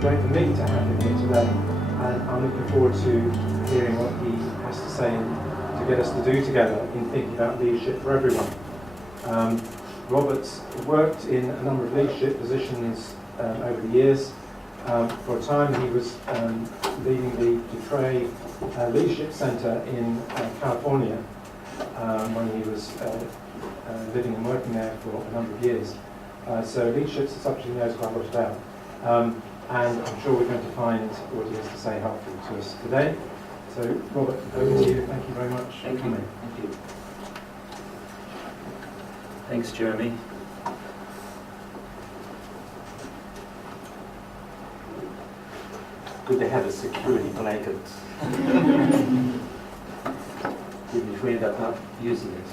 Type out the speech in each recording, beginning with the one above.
great for me to have him here today, and I'm looking forward to hearing what he has to say and to get us to do together in thinking about leadership for everyone. Robert's worked in a number of leadership positions over the years. For a time he was leading the Pree Leadership Center in California when he was living and working there for a number of years. So leadership is something he knows quite a lot about. And I'm sure we're going to find what he has to say helpful to us today. So Robert, over to you. Thank you very much for coming. Thank you. Thanks, Jeremy. Good to have a security blanket, even if we end up not using it.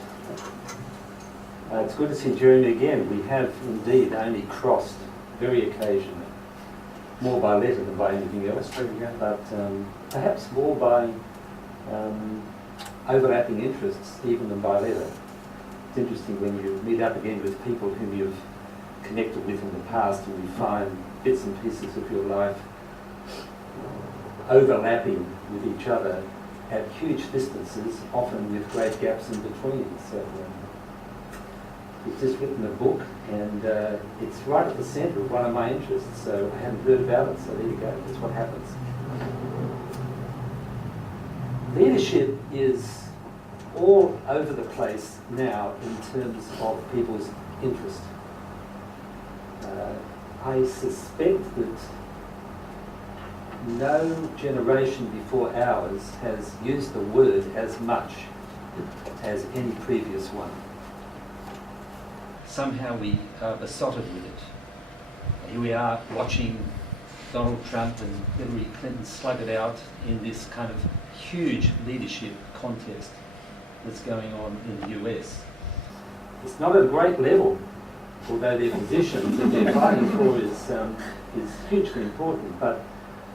It's good to see Jeremy again. We have indeed only crossed very occasionally, more by letter than by anything else, but perhaps more by overlapping interests even than by letter. It's interesting when you meet up again with people whom you've connected with in the past and you find bits and pieces of your life overlapping with each other at huge distances, often with great gaps in between. So he's just written a book, and it's right at the centre of one of my interests, so I hadn't heard about it, so there you go, that's what happens. Leadership is all over the place now in terms of people's interest. I suspect that no generation before ours has used the word as much as any previous one. Somehow we are besotted with it. Here we are watching Donald Trump and Hillary Clinton slug it out in this kind of huge leadership contest that's going on in the US. It's not at a great level, although their position that they're fighting for is hugely important, but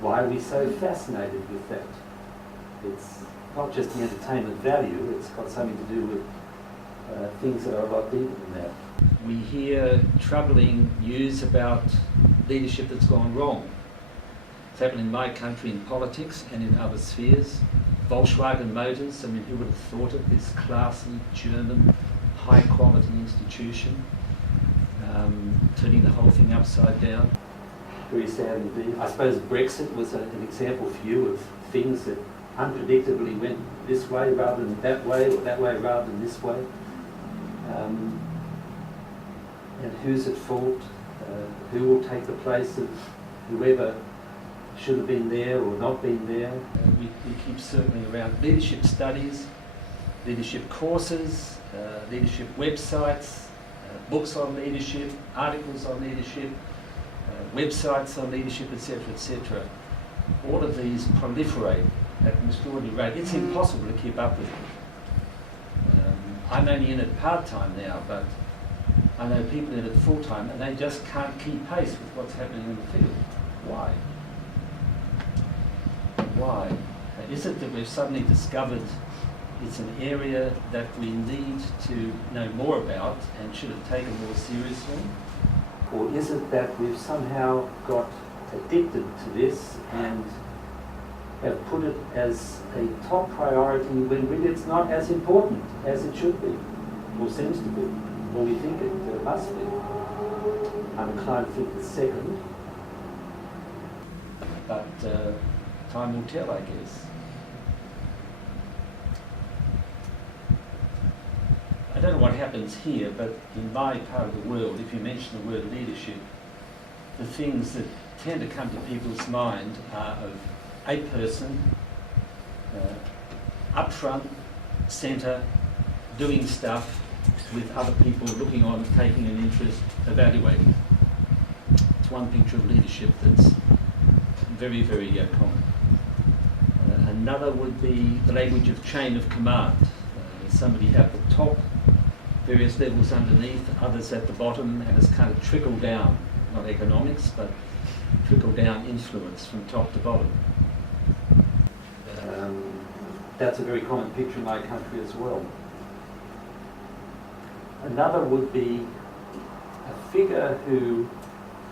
why are we so fascinated with that? It's not just the entertainment value, it's got something to do with things that are a lot deeper than that. We hear troubling news about leadership that's gone wrong. It's happened in my country in politics and in other spheres. Volkswagen Motors, I mean, who would have thought of this classy, German, high-quality institution, turning the whole thing upside down? Very sad indeed. I suppose Brexit was an example for you of things that unpredictably went this way rather than that way, or that way rather than this way. And who's at fault? Who will take the place of whoever should have been there or not been there? We keep circling around leadership studies, leadership courses, leadership websites, books on leadership, articles on leadership, websites on leadership, etc., etc. All of these proliferate at an extraordinary rate. It's impossible to keep up with it. I'm only in it part-time now, but I know people in it full-time, and they just can't keep pace with what's happening in the field. Why? Why? Is it that we've suddenly discovered it's an area that we need to know more about and should have taken more seriously? Or is it that we've somehow got addicted to this and have put it as a top priority when really it's not as important as it should be, or seems to be, or we think it must be? I'm inclined to think the second, but time will tell, I guess. I don't know what happens here, but in my part of the world, if you mention the word leadership, the things that tend to come to people's mind are of a person, up front, centre, doing stuff with other people looking on, taking an interest, evaluating. It's one picture of leadership that's very, very common. Another would be the language of chain of command. Somebody at the top, various levels underneath, others at the bottom, and it's kind of trickle down, not economics, but trickle down influence from top to bottom. That's a very common picture in my country as well. Another would be a figure who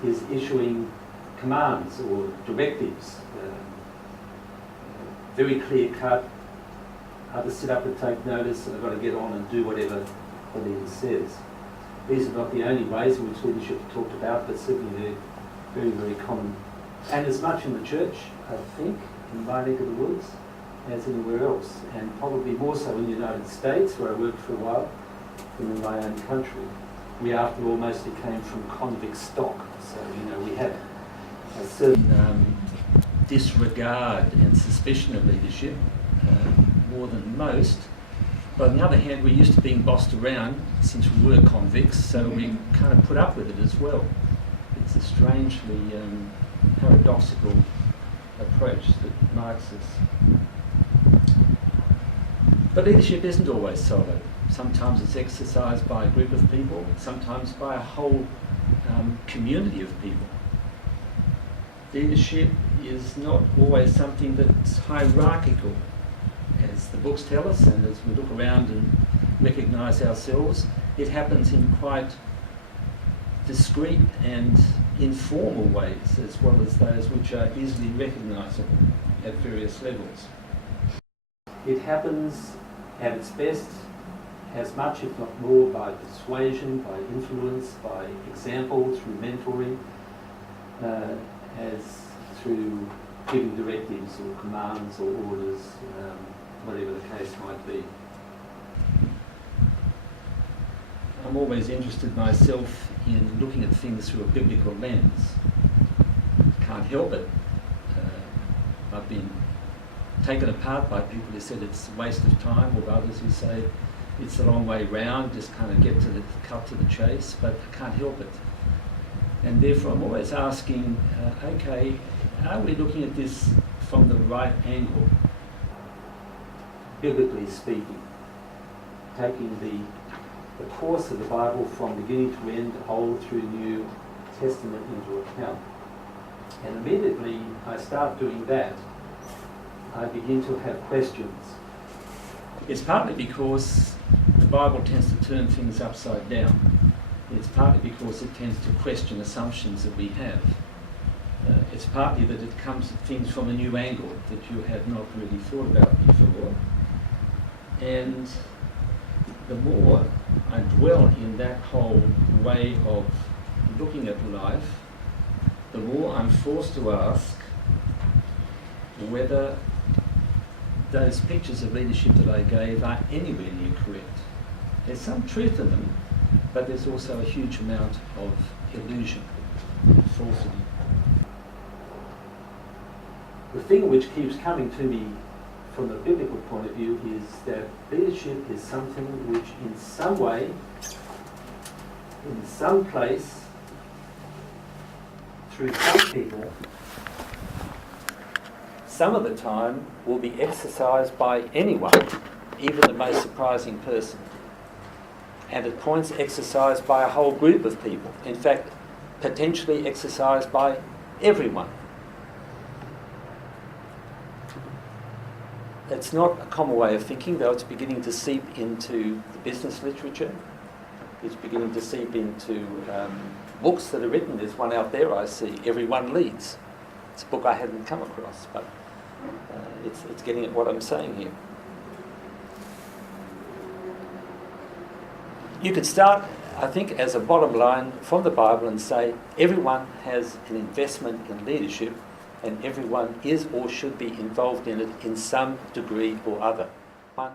is issuing commands or directives, very clear cut. Others sit up and take notice, and they've got to get on and do whatever the leader says. These are not the only ways in which leadership is talked about, but certainly they're very, very common. And as much in the church, I think, in my neck of the woods, as anywhere else, and probably more so in the United States, where I worked for a while, than in my own country. We, after all, mostly came from convict stock, so, we had a certain disregard and suspicion of leadership, more than most. But on the other hand, we're used to being bossed around since we were convicts, so we kind of put up with it as well. It's a strangely paradoxical approach that marks us. But leadership isn't always solo. Sometimes it's exercised by a group of people, sometimes by a whole community of people. Leadership is not always something that's hierarchical, as the books tell us, and as we look around and recognise ourselves. It happens in quite discreet and informal ways, as well as those which are easily recognisable at various levels. It happens at its best as much, if not more, by persuasion, by influence, by example, through mentoring, as through giving directives or commands or orders, whatever the case might be. I'm always interested myself in looking at things through a biblical lens. Can't help it. I've been taken apart by people who said it's a waste of time, or others who say it's the long way round, just kind of cut to the chase, but I can't help it. And therefore I'm always asking, okay, are we looking at this from the right angle? Biblically speaking, taking the course of the Bible from beginning to end, Old through New Testament, into account. And immediately I start doing that, I begin to have questions. It's partly because the Bible tends to turn things upside down. It's partly because it tends to question assumptions that we have. It's partly that it comes at things from a new angle that you had not really thought about before. And the more I dwell in that whole way of looking at life, the more I'm forced to ask whether those pictures of leadership that I gave are anywhere near correct. There's some truth in them, but there's also a huge amount of illusion, falsity. The thing which keeps coming to me from a biblical point of view is that leadership is something which in some way, in some place, through some people, some of the time will be exercised by anyone, even the most surprising person. And at points exercised by a whole group of people. In fact, potentially exercised by everyone. It's not a common way of thinking, though it's beginning to seep into the business literature. It's beginning to seep into books that are written. There's one out there I see, Everyone Leads. It's a book I hadn't come across, but it's getting at what I'm saying here. You could start, I think, as a bottom line from the Bible and say everyone has an investment in leadership and everyone is or should be involved in it in some degree or other. One